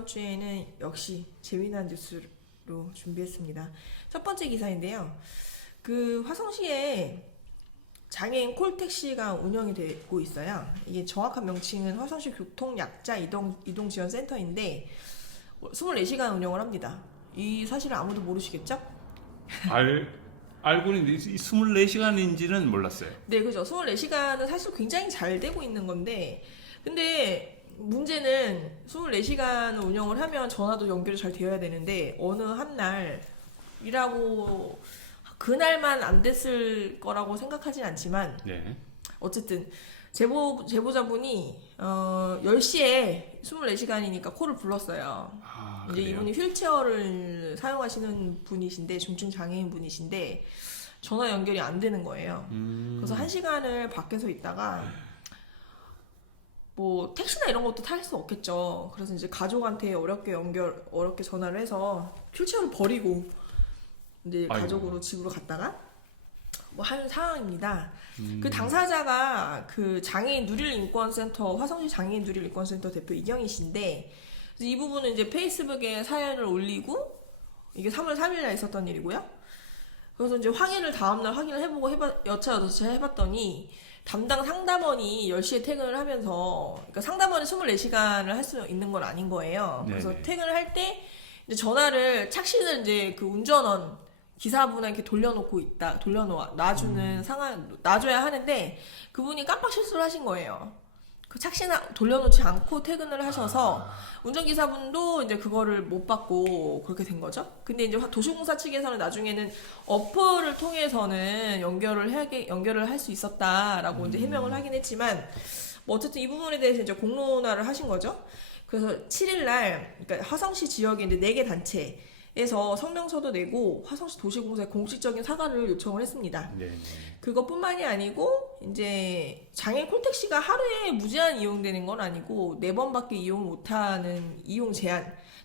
이번 주에는 역시 재미난 뉴스로 준비했습니다. 첫 번째 기사인데요. 그 화성시에 장애인 콜택시가 운영이 되고 있어요. 이게 정확한 명칭은 화성시 교통약자 이동지원센터인데 24시간 운영을 합니다. 이 사실을 아무도 모르시겠죠? 알고는 있는데 24시간인지는 몰랐어요. 네, 그죠. 24시간은 사실 굉장히 잘 되고 있는 건데, 근데 문제는 24시간 운영을 하면 전화도 연결이 잘 되어야 되는데, 어느 한 날이라고 그날만 안 됐을 거라고 생각하진 않지만, 네. 어쨌든 제보자분이 10시에 24시간이니까 콜을 불렀어요. 이제 그래요? 이분이 휠체어를 사용하시는 분이신데, 중증 장애인 분이신데 전화 연결이 안 되는 거예요. 그래서 1시간을 밖에서 있다가 뭐 택시나 이런 것도 탈 수 없겠죠. 그래서 이제 가족한테 어렵게 전화를 해서 휠체어를 버리고 이제 아이고. 가족으로 집으로 갔다가 뭐 하는 상황입니다. 그 당사자가 그 장애인 누릴인권센터, 화성시 장애인 누릴인권센터 대표 이경희 씨인데, 이 부분은 이제 페이스북에 사연을 올리고, 이게 3월 3일날 있었던 일이고요. 그래서 이제 다음날 확인을 해보고 여차저차 해봤더니, 담당 상담원이 10시에 퇴근을 하면서, 그러니까 상담원이 24시간을 할 수 있는 건 아닌 거예요. 그래서 네네. 퇴근을 할 때, 이제 착시를 이제 그 운전원, 기사분에게 놔줘야 하는데, 그분이 깜빡 실수를 하신 거예요. 그 착시나 돌려놓지 않고 퇴근을 하셔서, 운전기사분도 이제 그거를 못 받고 그렇게 된 거죠. 근데 이제 도시공사 측에서는 나중에는 어플을 통해서는 연결을 할 수 있었다라고 이제 해명을 하긴 했지만, 뭐 어쨌든 이 부분에 대해서 이제 공론화를 하신 거죠. 그래서 7일날, 그러니까 화성시 지역에 이제 4개 단체에서 성명서도 내고 화성시 도시공사에 공식적인 사과를 요청을 했습니다. 네. 그것뿐만이 아니고 이제 장애인 콜택시가 하루에 무제한 이용되는 건 아니고 4번밖에 이용 못하는 이용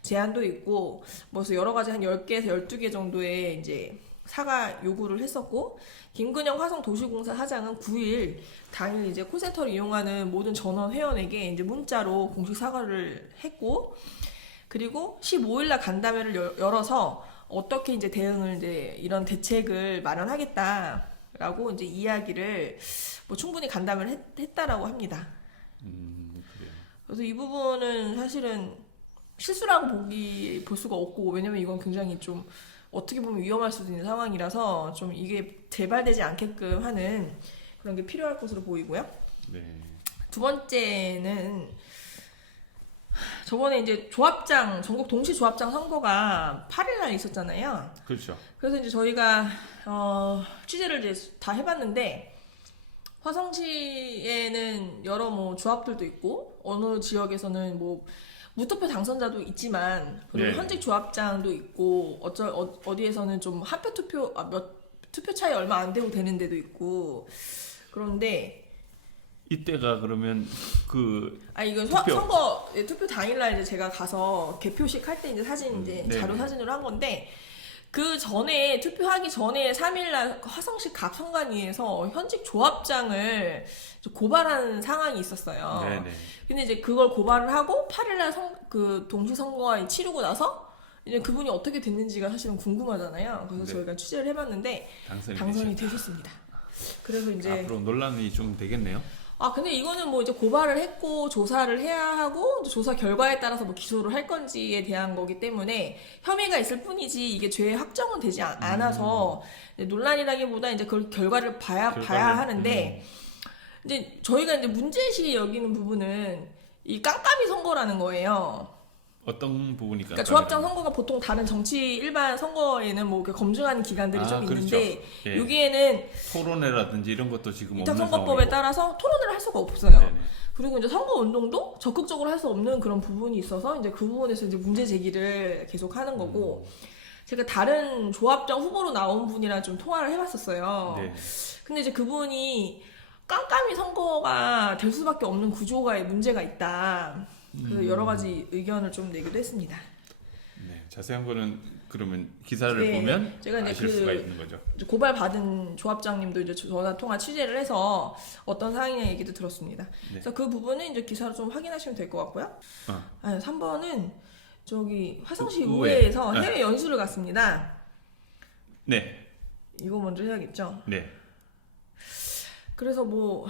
제한도 있고, 뭐 여러 가지 한 10개에서 12개 정도의 이제 사과 요구를 했었고, 김근영 화성도시공사 사장은 9일 당일 이제 콜센터를 이용하는 모든 전원 회원에게 이제 문자로 공식 사과를 했고, 그리고 15일날 간담회를 열어서 어떻게 이제 이런 대책을 마련하겠다라고 이제 이야기를 뭐 충분히 간담회를 했다라고 합니다. 그래요. 그래서 이 부분은 사실은 실수라고 볼 수가 없고, 왜냐면 이건 굉장히 좀 어떻게 보면 위험할 수도 있는 상황이라서 좀 이게 재발되지 않게끔 하는 그런 게 필요할 것으로 보이고요. 네. 두 번째는 저번에 이제 전국 동시 조합장 선거가 8일날 있었잖아요. 그렇죠. 그래서 이제 저희가 취재를 이제 다 해봤는데, 화성시에는 여러 뭐 조합들도 있고, 어느 지역에서는 뭐 무투표 당선자도 있지만, 그리고 네. 현직 조합장도 있고, 어디에서는 좀 투표 차이 얼마 안 되고 되는 데도 있고. 그런데 이때가 그러면 이거 투표 당일날 이제 제가 가서 개표식 할 때 이제 사진 이제 자료 사진으로 한 건데, 그 전에 투표하기 전에 3일날 화성시 각 선관위에서 현직 조합장을 고발하는 상황이 있었어요. 네네. 근데 이제 그걸 고발을 하고 8일날 그 동시 선거가 치르고 나서 이제 그분이 어떻게 됐는지가 사실은 궁금하잖아요. 그래서 네. 저희가 취재를 해봤는데 당선이 되셨습니다. 그래서 이제 앞으로 논란이 좀 되겠네요. 근데 이거는 뭐 이제 고발을 했고 조사를 해야 하고, 또 조사 결과에 따라서 뭐 기소를 할 건지에 대한 거기 때문에 혐의가 있을 뿐이지 이게 죄 확정은 되지 않아서 논란이라기보다 이제 그 결과를 봐야 하는데, 이제 저희가 이제 문제시 여기는 부분은 이 깜깜이 선거라는 거예요. 어떤 부분이니까? 그러니까 조합장 선거가 보통 다른 정치 일반 선거에는 뭐 이렇게 검증하는 기관들이 좀 있는데, 그렇죠. 예. 여기에는 토론회라든지 이런 것도 지금 이타 없는 선거법에 상황이고. 따라서 토론을 할 수가 없어요. 네네. 그리고 이제 선거 운동도 적극적으로 할 수 없는 그런 부분이 있어서 이제 그 부분에서 이제 문제 제기를 계속 하는 거고, 제가 다른 조합장 후보로 나온 분이랑 좀 통화를 해봤었어요. 네. 근데 이제 그분이 깜깜이 선거가 될 수밖에 없는 구조가 문제가 있다. 그래서 여러 가지 의견을 좀 내기도 했습니다. 네. 자세한 거는 그러면 기사를 네, 보면 제가 이제 아실 수가 있는 거죠. 고발 받은 조합장님도 이제 전화 통화 취재를 해서 어떤 상황이냐 얘기도 들었습니다. 네. 그래서 그 부분은 이제 기사로 좀 확인하시면 될 것 같고요. 3번은 저기 화성시 의회. 의회에서 네. 해외 연수를 갔습니다. 네. 이거 먼저 해야겠죠. 네. 그래서 뭐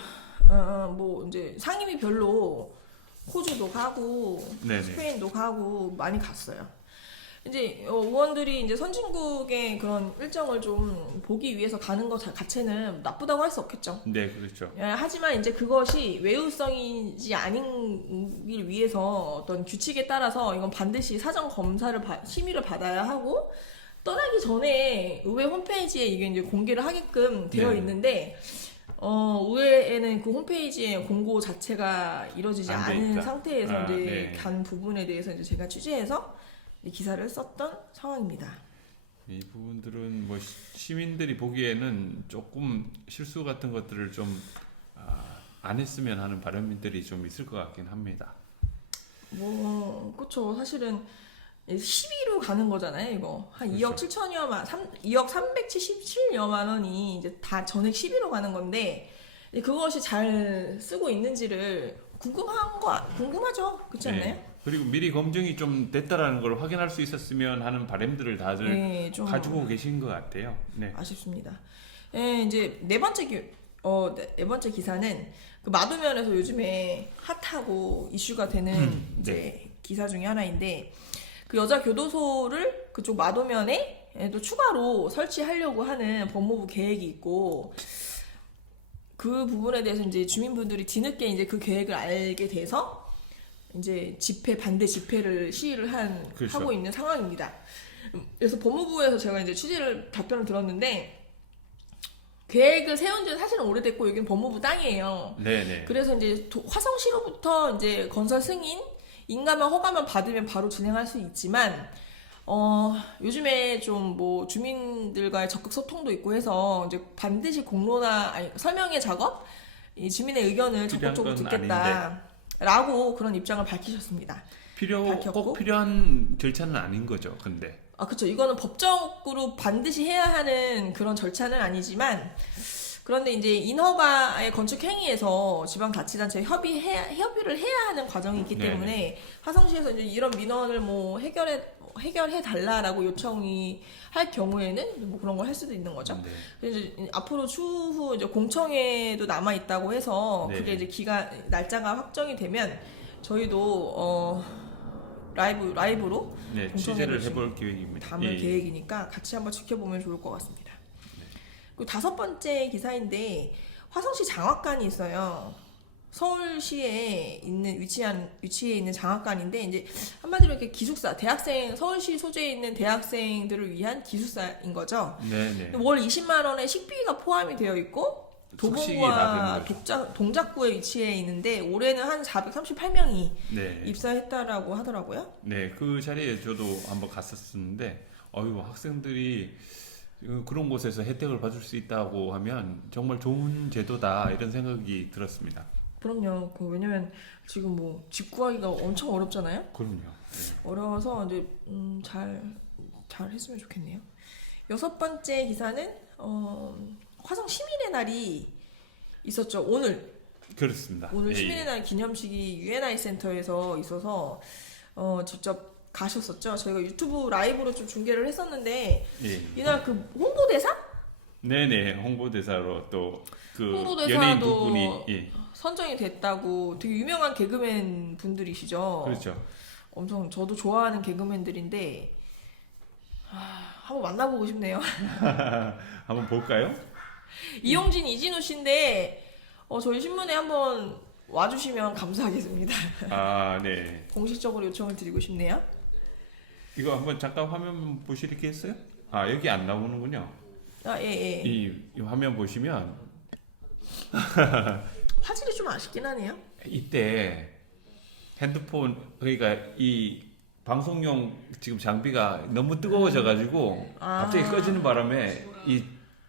이제 상임위 별로 호주도 가고 네네. 스페인도 가고 많이 갔어요. 이제 의원들이 이제 선진국의 그런 일정을 좀 보기 위해서 가는 것 자체는 나쁘다고 할 수 없겠죠. 네, 그렇죠. 하지만 이제 그것이 외유성이지 아닌길 위해서 어떤 규칙에 따라서 이건 반드시 사전 검사를 심의를 받아야 하고 떠나기 전에 의회 홈페이지에 이게 이제 공개를 하게끔 되어 네. 있는데 의회에는 그 홈페이지에 공고 자체가 이루어지지 안돼 않은 있다. 상태에서 이제 네. 간 부분에 대해서 이제 제가 취재해서 이 기사를 썼던 상황입니다. 이 부분들은 뭐 시민들이 보기에는 조금 실수 같은 것들을 좀 안 했으면 하는 바람들이 좀 있을 것 같긴 합니다. 그쵸. 사실은 12로 가는 거잖아요, 이거. 한 그렇죠. 2억 2억 377여만 원이 이제 다 전액 12로 가는 건데, 그것이 잘 쓰고 있는지를 궁금하죠? 그렇지 않나요? 네. 그리고 미리 검증이 좀 됐다라는 걸 확인할 수 있었으면 하는 바람들을 다들 네, 좀 가지고 계신 것 같아요. 네. 아쉽습니다. 이제 네 번째 기사는 그 마도면에서 요즘에 핫하고 이슈가 되는 이제 기사 중에 하나인데, 그 여자 교도소를 그쪽 마도면에 또 추가로 설치하려고 하는 법무부 계획이 있고, 그 부분에 대해서 이제 주민분들이 뒤늦게 이제 그 계획을 알게 돼서 이제 반대 집회를 시위를 그렇죠. 하고 있는 상황입니다. 그래서 법무부에서 제가 이제 답변을 들었는데, 계획을 세운 지는 사실은 오래됐고 여기는 법무부 땅이에요. 네네. 그래서 이제 화성시로부터 이제 건설 승인, 인가만 허가만 받으면 바로 진행할 수 있지만, 요즘에 좀 뭐 주민들과의 적극 소통도 있고 해서 이제 반드시 설명의 작업, 이 주민의 의견을 적극적으로 건 듣겠다라고 그런 입장을 밝히셨습니다. 밝혔고. 꼭 필요한 절차는 아닌 거죠. 근데 그쵸. 이거는 법적으로 반드시 해야 하는 그런 절차는 아니지만, 그런데 이제 인허가의 건축 행위에서 지방자치단체 협의를 해야 하는 과정이 있기 네네. 때문에 화성시에서 이제 이런 민원을 뭐 해결해 달라라고 요청이 할 경우에는 뭐 그런 걸 할 수도 있는 거죠. 네. 그래서 이제 앞으로 추후 이제 공청회도 남아 있다고 해서 네. 그게 이제 날짜가 확정이 되면 저희도 라이브로 네, 취재를 해볼 계획입니다. 담을 계획이니까 같이 한번 지켜보면 좋을 것 같습니다. 그리고 다섯 번째 기사인데, 화성시 장학관이 있어요. 서울시에 위치해 있는 장학관인데, 이제 한마디로 이렇게 기숙사, 서울시 소재에 있는 대학생들을 위한 기숙사인 거죠. 네네. 월 20만 원에 식비가 포함이 되어 있고, 숙식이 다 도봉구와 되는 거죠. 동작구에 위치해 있는데 올해는 한 438명이 네. 입사했다라고 하더라고요. 네, 그 자리에 저도 한번 갔었는데, 학생들이 그런 곳에서 혜택을 받을 수 있다고 하면 정말 좋은 제도다 이런 생각이 들었습니다. 그럼요. 왜냐면 지금 뭐 집 구하기가 엄청 어렵잖아요. 그럼요. 네. 어려워서 이제 잘 했으면 좋겠네요. 여섯 번째 기사는 화성 시민의 날이 있었죠. 오늘 그렇습니다. 시민의 날 기념식이 UNI 센터에서 있어서 직접 가셨었죠. 저희가 유튜브 라이브로 좀 중계를 했었는데, 이날 그 홍보대사? 네네, 홍보대사로 또 그 홍보대사도 연예인 두 분이 선정이 됐다고. 되게 유명한 개그맨 분들이시죠. 그렇죠. 엄청 저도 좋아하는 개그맨들인데 한번 만나보고 싶네요. 한번 볼까요? 이용진, 이진우 씨인데 저희 신문에 한번 와주시면 감사하겠습니다. 아, 네. 공식적으로 요청을 드리고 싶네요. 이거 한번 잠깐 화면 보시겠어요? 여기 안 나오는군요. 예. 이 화면 보시면 화질이 좀 아쉽긴 하네요. 이때 핸드폰, 그러니까 이 방송용 지금 장비가 너무 뜨거워져가지고 갑자기 꺼지는 바람에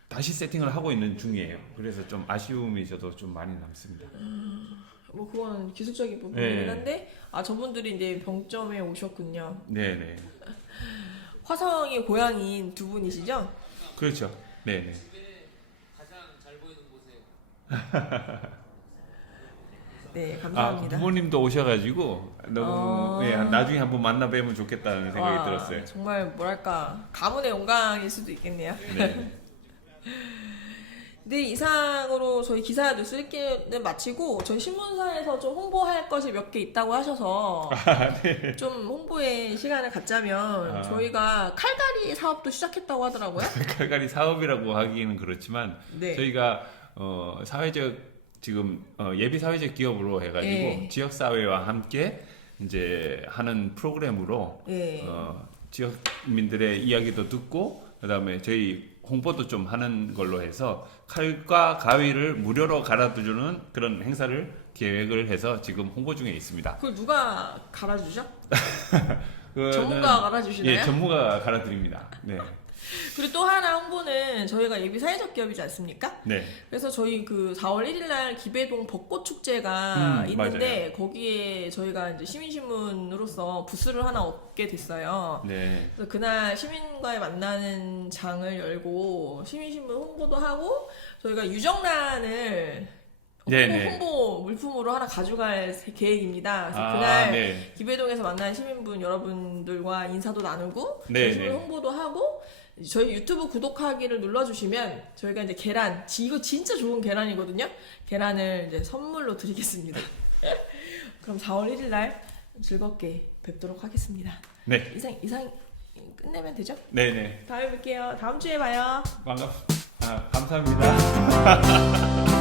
다시 세팅을 하고 있는 중이에요. 그래서 좀 아쉬움이 저도 좀 많이 남습니다. 뭐 그건 기술적인 부분이긴 한데, 저분들이 이제 병점에 오셨군요. 네네. 화성의 고향인 두 분이시죠? 그렇죠. 네네. 가장 잘 보이는 곳에 네, 아, 감사합니다. 부모님도 오셔가지고 너무 예, 나중에 한번 만나 뵈면 좋겠다는 생각이 와, 들었어요. 정말 뭐랄까 가문의 영광일 수도 있겠네요. 네. 네, 이상으로 저희 기사 뉴스 읽기는 마치고 저희 신문사에서 좀 홍보할 것이 몇 개 있다고 하셔서 좀 홍보의 시간을 갖자면 저희가 칼갈이 사업도 시작했다고 하더라고요. 칼갈이 사업이라고 하기는 그렇지만 네. 저희가 사회적 지금 예비 사회적 기업으로 해가지고 예. 지역 사회와 함께 이제 하는 프로그램으로 예. 지역민들의 이야기도 듣고 그다음에 저희 홍보도 좀 하는 걸로 해서 칼과 가위를 무료로 갈아주는 그런 행사를 계획을 해서 지금 홍보 중에 있습니다. 그걸 누가 갈아주죠? 그거는- 전문가가 갈아주시나요? 예, 전문가가 갈아드립니다. 네, 그리고 또 하나 홍보는 저희가 예비 사회적 기업이지 않습니까? 네, 그래서 저희 그 4월 1일 날 기배동 벚꽃 축제가 있는데 맞아요. 거기에 저희가 이제 시민신문으로서 부스를 하나 얻게 됐어요. 네. 그래서 그날 시민과의 만나는 장을 열고 시민신문 홍보도 하고 저희가 유정란을 네네. 홍보 물품으로 하나 가져갈 계획입니다. 그래서 그날 네. 기배동에서 만난 시민분 여러분들과 인사도 나누고 네, 저희 네. 홍보도 하고 저희 유튜브 구독하기를 눌러주시면 저희가 이제 계란, 이거 진짜 좋은 계란이거든요. 계란을 이제 선물로 드리겠습니다. 그럼 4월 1일 날 즐겁게 뵙도록 하겠습니다. 네. 이상 끝내면 되죠? 네네. 다음에 뵐게요. 다음 주에 봐요. 감사합니다.